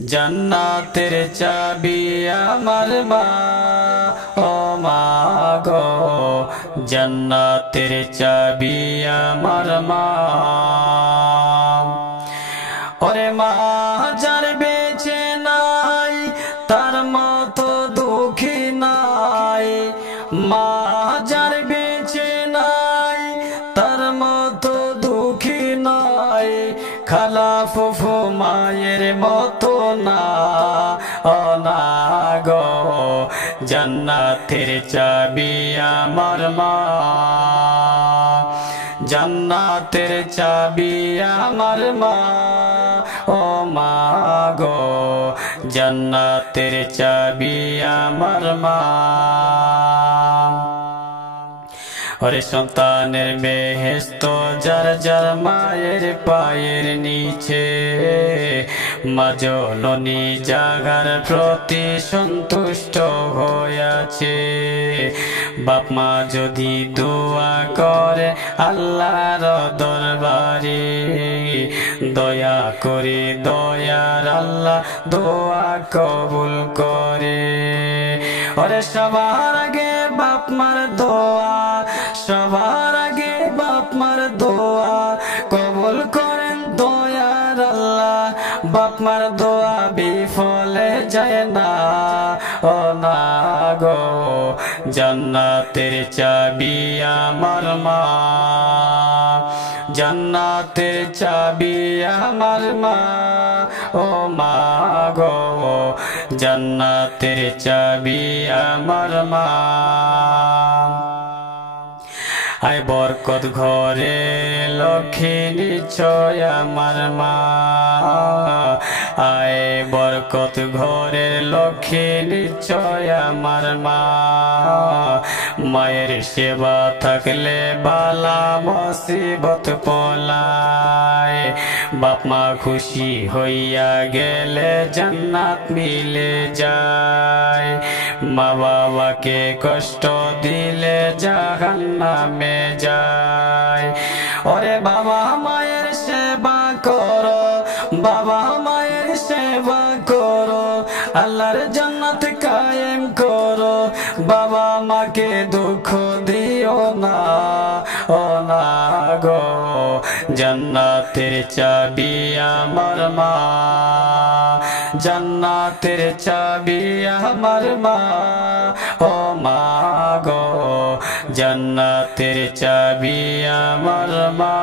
জান্নাতের চাবি আমার মা, ও মা গো, জান্নাতের চাবি আমার মা। ওরে মা যার বেঁচে নাই তার মতো দুঃখী নাই, মা যার বেঁচে নাই তার মতো দুঃখী নাই, খালা ফুফু মায়ের মতো না, ও না গো, জান্নাতের চাবি আমার মা। জান্নাতের চাবি আমার মা, ও মা গো, জান্নাতের চাবি আমার মা। ওরে সন্তানের বেহেশত যার যার মায়ের পায়ের নিচে, মা জননী জাগার প্রতি সন্তুষ্ট হইয়াছে। বাপ মা যদি দোয়া করে আল্লাহর দরবারে, দয়া করে দয়ার আল্লাহ দোয়া কবুল করে। ওরে সবার আগে বাপ মার দোয়া, সবার আগে বাপ মার দোয়া কবুল করেন দয়ার আল্লাহ। বাপ মার দোয়া বিফলে যায় না, ও না গো, জান্নাতের চাবি আমার মা। জান্নাতের চাবি আমার মা, ও মা গো, জান্নাতের চাবি আমার মা। আয় বরকত ঘরে লক্ষ্মী নিশ্চয় আমার মা, আয় বরকত ঘরে লক্ষ্মী নিশ্চয় আমার মা। মায়ের সেবা থাকলে বালা মুসিবত পলায়, বাপ মা খুশি হইয়া গেলে জান্নাত মিলে যায়। মা বাবাকে কষ্ট দিলে জাহান্নামে যায়। ওরে বাবা মায়ের সেবা করো, বাবা মায়ের সেবা করো, আল্লাহর জান্নাত কায়েম করো। বাবা মাকে দুঃখ দিও না, ও না গো, জান্নাতের চাবি আমার মা। জান্নাতের চাবি আমার মা, ও মা গো, জান্নাতের চাবি আমার মা।